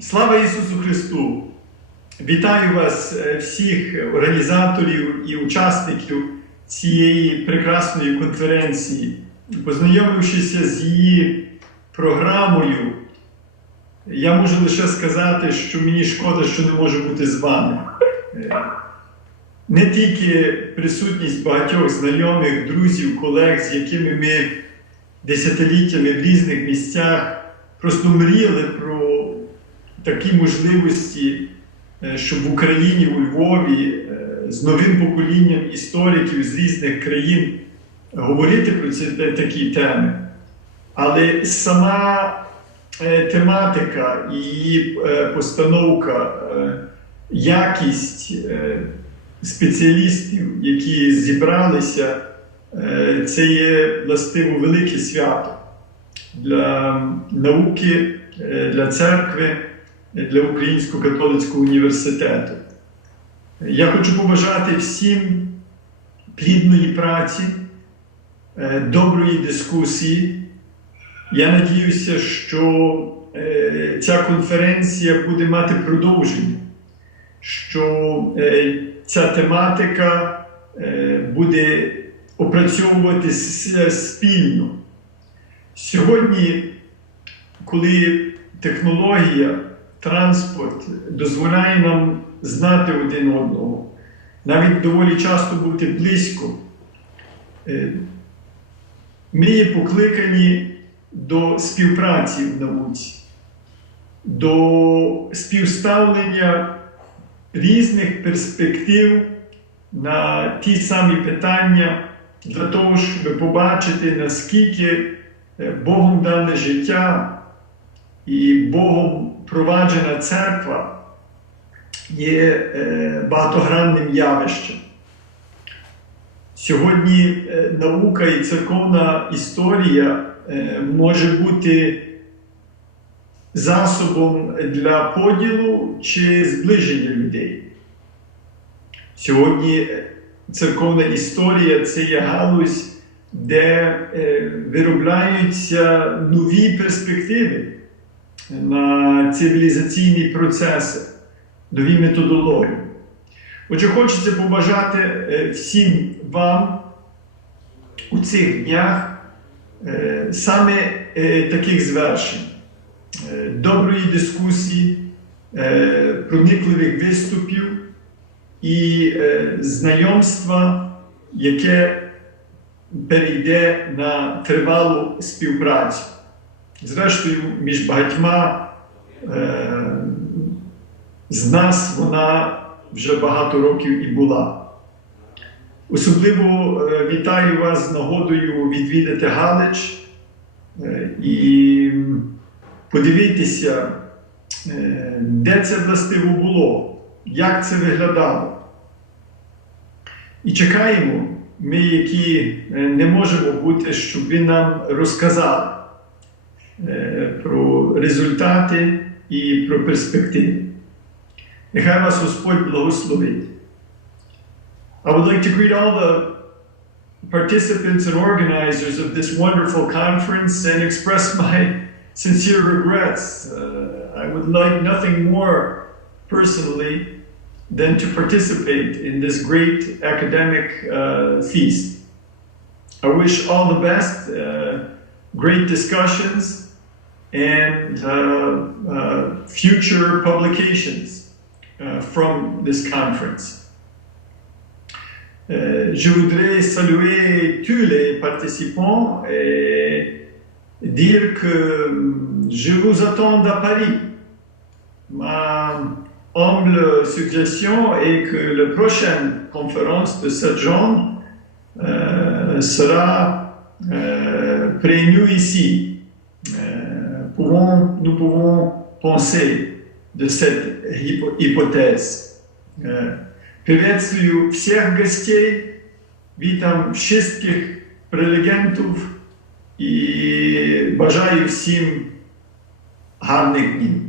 Слава Ісусу Христу! Вітаю вас е, всіх організаторів і учасників цієї прекрасної конференції. Познайомившися з її програмою, я можу лише сказати, що мені шкода, що не можу бути з вами. Е, Не тільки присутність багатьох знайомих, друзів, колег, з якими ми десятиліттями в різних місцях просто мріяли про такі можливості, е, щоб в Україні, у Львові, е, з новим поколінням істориків з різних країн говорити про ці такі теми. Але сама е, тематика її постановка, якість спеціалістів, які зібралися, це є властиво велике свято для науки, для церкви, для Українського католицького університету. Я хочу побажати всім плідної праці, е, доброї дискусії. Я надіюся, що е, ця конференція буде мати продовження, що е, ця тематика буде опрацьовуватися спільно. Сьогодні, коли технологія, транспорт дозволяє нам знати один одного, навіть доволі часто бути близько, е, ми є покликані до співпраці в науці, до співставлення різних перспектив на ті самі питання для того, щоб побачити, наскільки е, Богом дане життя і Богом проваджена церква є е, багатогранним явищем. Сьогодні е, наука і церковна історія е, може бути засобом для поділу чи зближення людей. Сьогодні церковна історія це є галузь, де виробляються нові перспективи на цивілізаційні процеси, нові методології. Отже, хочеться побажати е, всім вам у цих днях е, саме е, таких звершень, доброї дискусії, проникливих виступів і знайомства, яке перейде на тривалу співпрацю. Зрештою, між багатьма е, з нас вона вже багато років і була. Особливо е, вітаю вас з нагодою відвідати Галич е, і подивитися, е, де це властиво було, як це виглядало. І чекаємо, ми, які е, не можемо бути, щоб ви нам розказали про результати і про перспективи. Нехай вас Господь благословить. I would like to greet all the participants and organizers of this wonderful conference and express my sincere regrets. Uh, I would like nothing more personally than to participate in this great academic uh, feast. I wish all the best, uh, great discussions, and uh, uh, future publications uh, from this conference. Euh, je voudrais saluer tous les participants et dire que hum, je vous attends à Paris. Ma humble suggestion est que la prochaine conférence de ce genre euh, sera euh, prévue ici. Euh, pouvons- nous pouvons penser de cette hypo- hypothèse. Euh, Приветствую всех гостей, вітам wszystkich прелегентів і бажаю всім гарних днів.